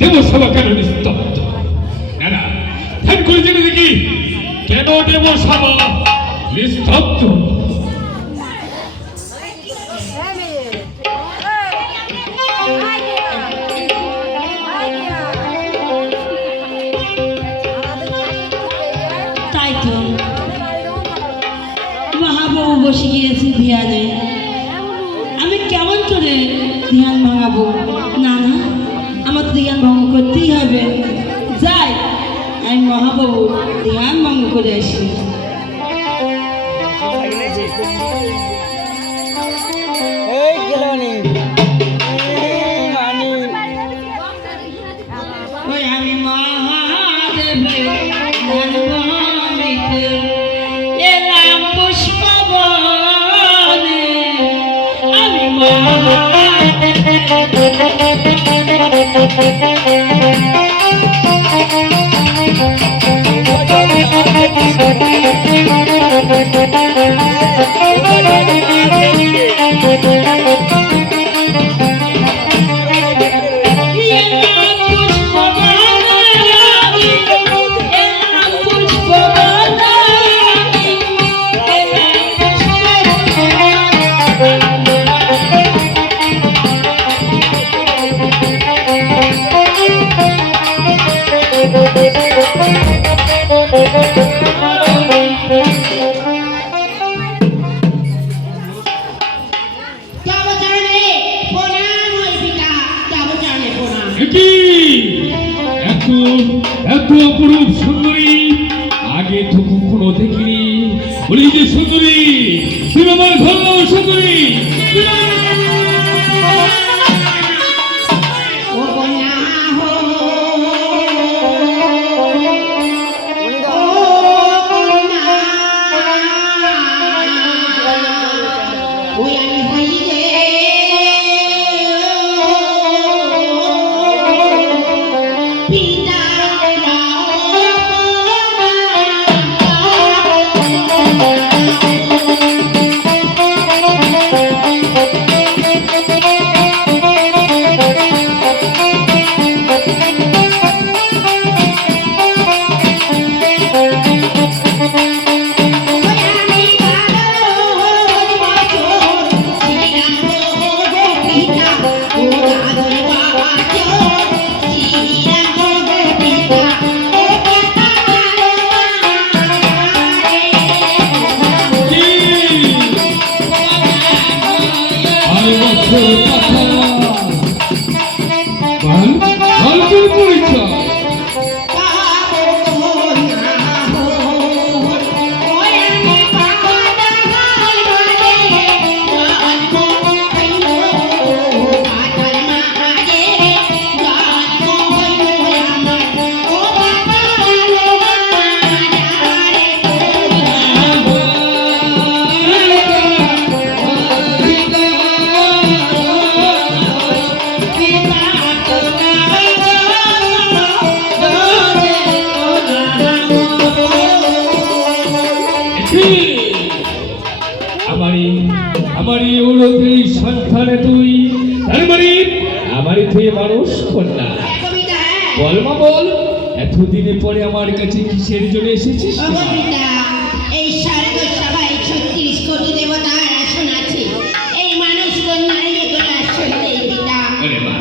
দেবসভা কেন নিস্তব্ধ? না না, ধ্যান করে জেনে দেখি কেন দেবসভা নিস্তব্ধ। তাই তো মহাবাবু বসে গিয়েছে ধ্যানে, আমি কেমন করে ধ্যান ভাঙাবো? না না, আমার তো ধ্যান ভঙ্গ করতেই হবে। যাই, আমি মহাবাবু ধ্যান ভঙ্গ করে আসি। ওই আমি মহাদেবের ধ্যান ভঙ্গিতে এলাম পুষ্পবনে, আমি এত অপরূপ সুন্দরী আগে তো কখনো দেখিনি। বলি যে সুন্দরী, তুমি আমার ধর্ম সুন্দরী। আমারই ওরতি সন্তানে তুই, তার মানে আমারই তুই মানুষ কন্যা। বল মা বল, এতদিনের পরে আমার কাছে কিসের জন্য এসেছিস? এই স্বর্গ সভায় 36 কোটি দেবতার আসন আছে, এই মানুষ কন্যার আসন নেই পিতা।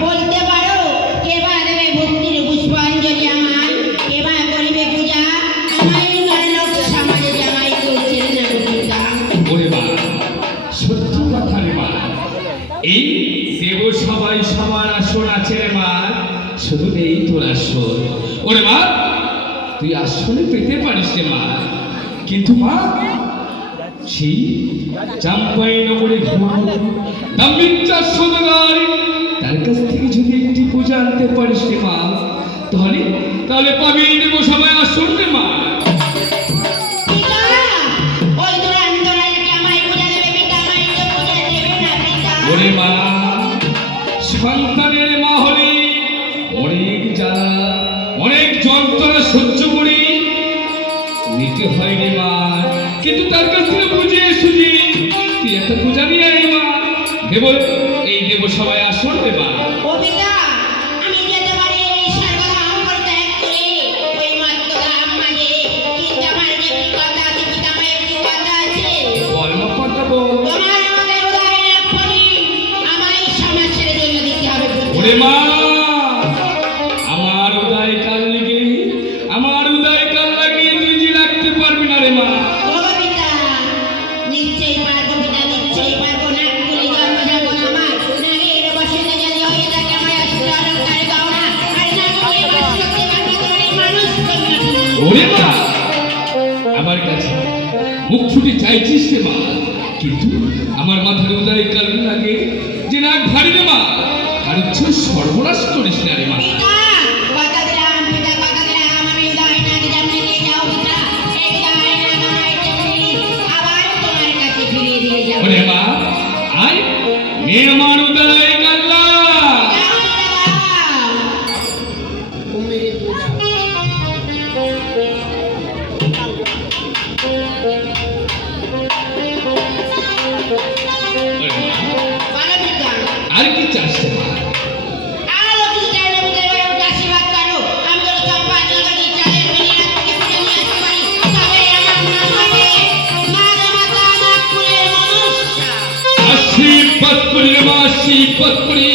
বলতে পারো কেবা দেবে ভক্তির পুষ্পাঞ্জলি আমার, কেবা করিবে পূজা আমার এই নরলোক সমাজে জামাই করছেন না পিতা। ওরে মা, সত্য কথা রে মা, এই দেব সবাই সবার আসন আছে রে মা, শুধু নেই তোর আসন। ওরে মা, তুই আসলে পেতে পারিস রে মা, কিন্তু মা সেই চাম্পাই নগরে দামিকটা সদাগর তার কাছ থেকে যদি একটি পূজা আনতে পারিস রে মা, তাহলে তাহলে পাবি দেব সবাই আসুন রে মা। পিতা, ওই দোরান্দোরাকে আমায় পূজা দেবে পিতা, আমায় তো পূজা দেবে না পিতা। ওরে মা, সন্তানের মা হলে অনেক জ্বালা অনেক যন্ত্রণা সহ্য করে নিতে হয় রে মা, কিন্তু তার কাছ থেকে বুঝে সুঝি তুই একটা পূজা নিয়ে আয় মা, দেব এই দেব সবাই আসুন রে মা। ও পিতা, আমি যেতে পারি এই স্বর্গধাম পরিত্যাগ করে ওই মর্তধাম মাঝে, কিন্তু আমার যে একটি কথা আছে পিতা, আমার একটি কথা আছে। বল মা, কথা বল। তোমার আমাদের উদয় না করি, আমার এই সমাজ ছেড়ে চলে দিতে হবে পিতা। ওরে মা, আমার উদয় কাল লেগে আমার উদয় কাল লাগিয়ে তুই জি রাখতে পারবি না রে মা। ও পিতা, নিশ্চয়ই পারবো পিতা, নিশ্চয়ই পারবো। নাগপুরে জন্ম যখন আমার, নাগের বসনে যদি হয়ে থাকে আমার অষ্ট অলঙ্কারে গহনা, আর নাগপুরে বাস করতে পারবো তোমার এই মানুষ কন্যা তুমি। ওরে মা, আমার কাছে মুখ ফুটে চাইছিস রে মা, কিন্তু আমার মাথার উদয় কাল লাগে যে নাক ভারী রে মা, আর হচ্ছে সর্বনাশ করিস না রে মা। পিতা, কথা দিলাম পিতা, কথা দিলাম, আমি উদয় নাগ যেমনি নিয়ে যাও পিতা, এই উদয় নাগ আমায় তেমনি আবার তোমার কাছে ফিরিয়ে দিয়ে যাবো। ওরে মা, আয় নে আমার উদয় কাল্লা। যাও ওরে মা, বলো পিতা। আর কি চাস রে মা? আরো কিছু চাইলে পিতা, এবার আমাকে আশীর্বাদ করো। আমি যেন চম্পা নগরী চালের মিলিয়ে রাত্রিকে পূজা নিয়ে আসতে পারি, তবে আমার নাম হবে নাগ মাতা নাগপুরের মনুষ্যা। আশীর্বাদ করি রে মা, আশীর্বাদ করি।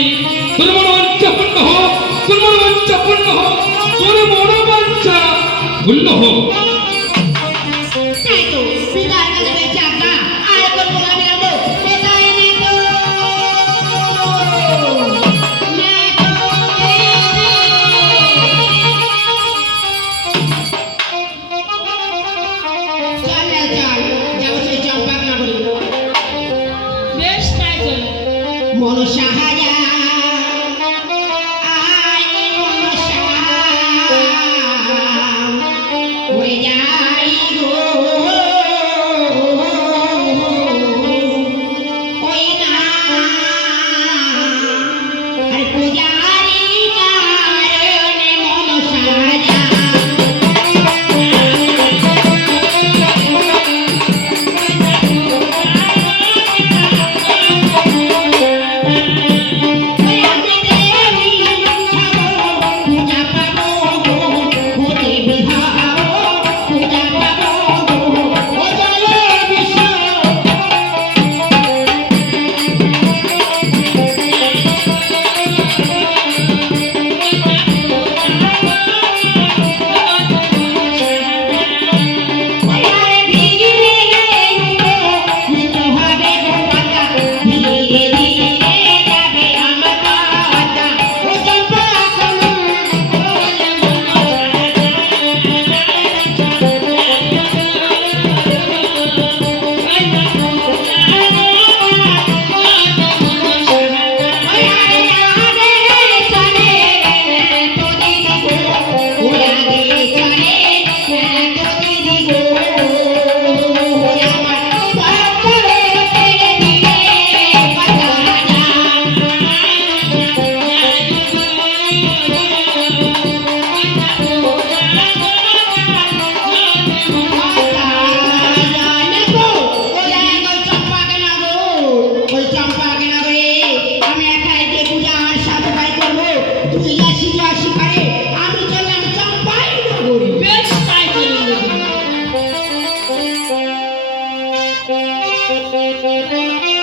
তোর মনোবাঞ্ছা পূর্ণ হোক, তোর মনোবাঞ্ছা পূর্ণ হোক, তোর মনোবাঞ্ছা পূর্ণ হোক। তাই তো, পিতার কাছে পেয়েছি আজ্ঞা, আর করবো না বিলম্ব। কোথায় নেতো? নেতো, চল রে, চল, যাবো সেই চম্পা নগরী। বেশ তাই চল। মনসা হাজার